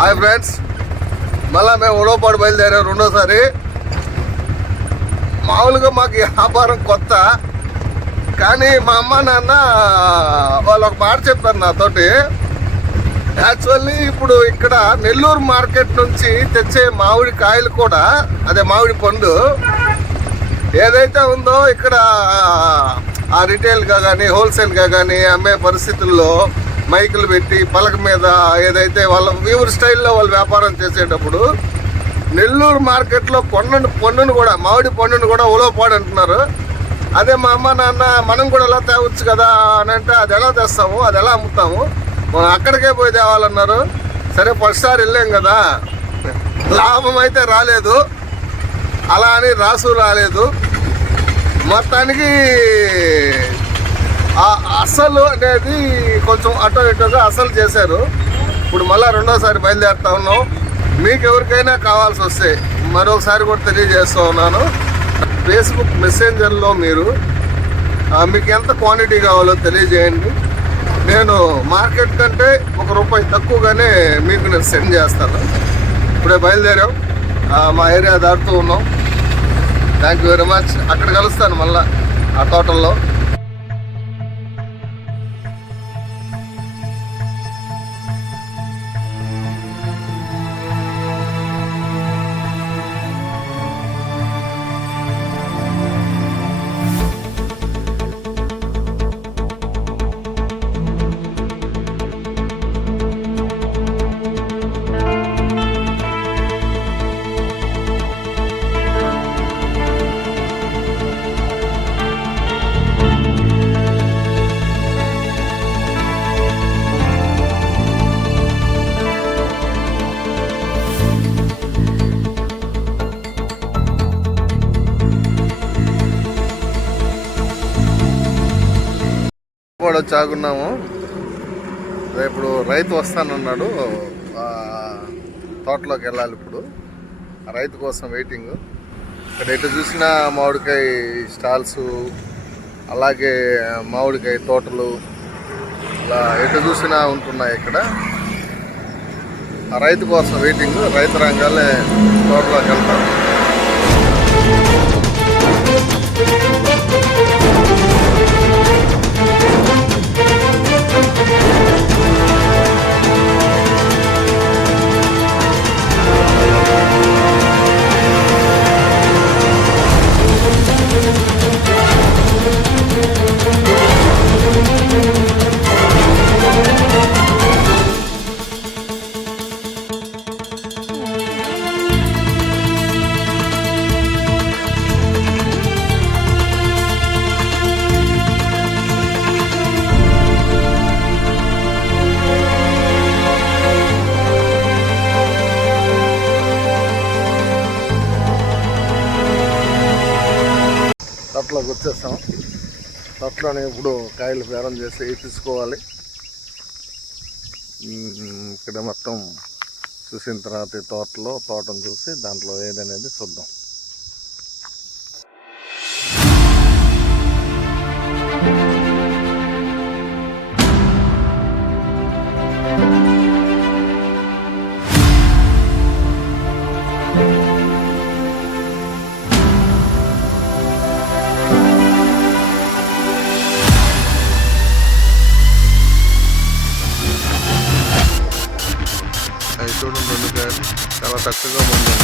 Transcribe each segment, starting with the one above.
Hi friends, మళ్ళీ మేము ఉడవపాడు బయలుదేరాం రెండోసారి. మామూలుగా మాకు వ్యాపారం కొత్త, కానీ మా అమ్మ నాన్న వాళ్ళు ఒక మాట చెప్పారు నాతోటి. యాక్చువల్లీ ఇప్పుడు ఇక్కడ నెల్లూరు మార్కెట్ నుంచి తెచ్చే మామిడి కాయలు కూడా, అదే మామిడి పండు ఏదైతే ఉందో ఇక్కడ ఆ రిటైల్గా కానీ హోల్సేల్గా కానీ అమ్మే పరిస్థితుల్లో మైకులు పెట్టి పలక మీద ఏదైతే వాళ్ళ వీవర్ స్టైల్లో వాళ్ళు వ్యాపారం చేసేటప్పుడు నెల్లూరు మార్కెట్లో పండును కూడా, మామిడి పండును కూడా ఉలవపాడు అంటున్నారు. అదే మా అమ్మ నాన్న మనం కూడా ఎలా తేవచ్చు కదా అని అంటే, అది ఎలా తెస్తాము, అది ఎలా అమ్ముతాము, మనం అక్కడికే పోయి తేవాలన్నారు. సరే ఫస్ట్ సారి వెళ్ళాం కదా, లాభం అయితే రాలేదు, అలా అని రాసు రాలేదు. మొత్తానికి అసలు అనేది కొంచెం అటో ఇటోగా అసలు చేశారు. ఇప్పుడు మళ్ళీ రెండోసారి బయలుదేరుతా ఉన్నాం. మీకు ఎవరికైనా కావాల్సి వస్తే మరొకసారి కూడా తెలియజేస్తూ ఉన్నాను. ఫేస్బుక్ మెసెంజర్లో మీరు మీకు ఎంత క్వాంటిటీ కావాలో తెలియజేయండి. నేను మార్కెట్ కంటే ₹1 తక్కువగానే మీకు నేను సెండ్ చేస్తాను. ఇప్పుడే బయలుదేరాం, మా ఏరియా దాటుతూ ఉన్నాం. Thank you very much. అక్కడ కలుస్తాను మళ్ళీ ఆ తోటల్లో. కూడా చాగున్నాము. ఇప్పుడు రైతు వస్తానన్నాడు, తోటలోకి వెళ్ళాలి. ఇప్పుడు ఆ రైతు కోసం వెయిటింగ్. ఇక్కడ ఎటు చూసినా మామిడికాయ స్టాల్స్, అలాగే మామిడికాయ తోటలు, ఇలా ఎటు చూసినా ఉంటున్నాయి. ఇక్కడ ఆ రైతు కోసం వెయిటింగ్. రైతు రంగాలే తోటలోకి వెళ్తాం. తోటలోకి వచ్చేస్తాం. తోటలోనే ఇప్పుడు కాయలు బేరం చేసి తీసుకోవాలి. ఇక్కడ మొత్తం చూసిన తర్వాత తోటను చూసి దాంట్లో ఏదనేది చూద్దాం. చూడండి, 2 కాయలు చాలా చక్కగా ఉంది.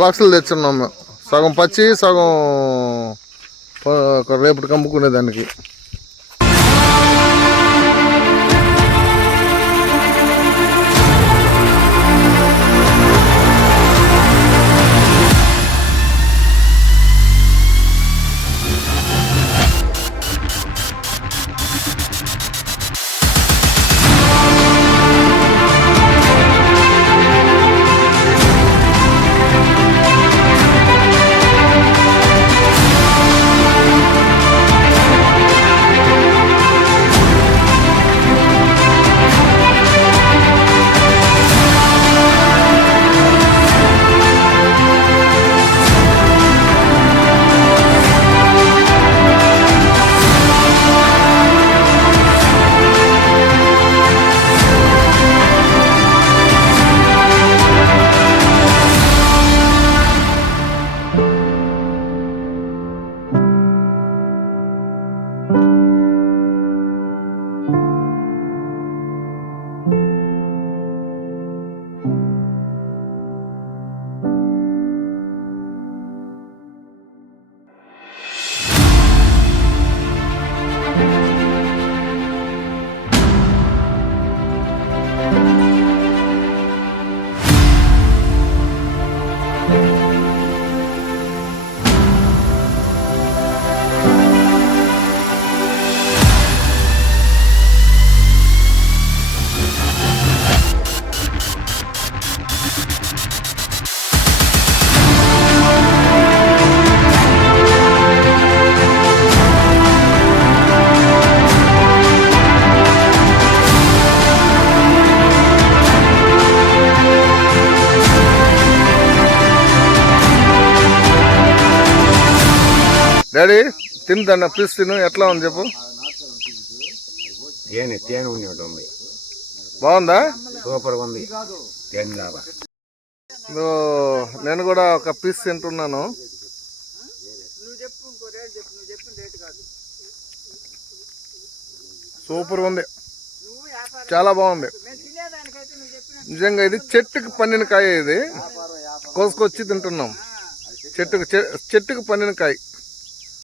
బాక్సులు తెచ్చున్నాము. సగం పచ్చి, సగం రేపటికి అమ్ముకునేదానికి. డాడీ తిందన్న పీస్ తిను, ఎట్లా ఉంది చెప్పు. తేనె ఉంది, బాగుందా? సూపర్గా ఉంది. తేనె లాగా నేను కూడా ఒక పీస్ తింటున్నాను. సూపర్ ఉంది, చాలా బాగుంది నిజంగా. ఇది చెట్టుకు పండిన కాయ, ఇది కోసుకొచ్చి తింటున్నాం. చెట్టుకు పండిన కాయ.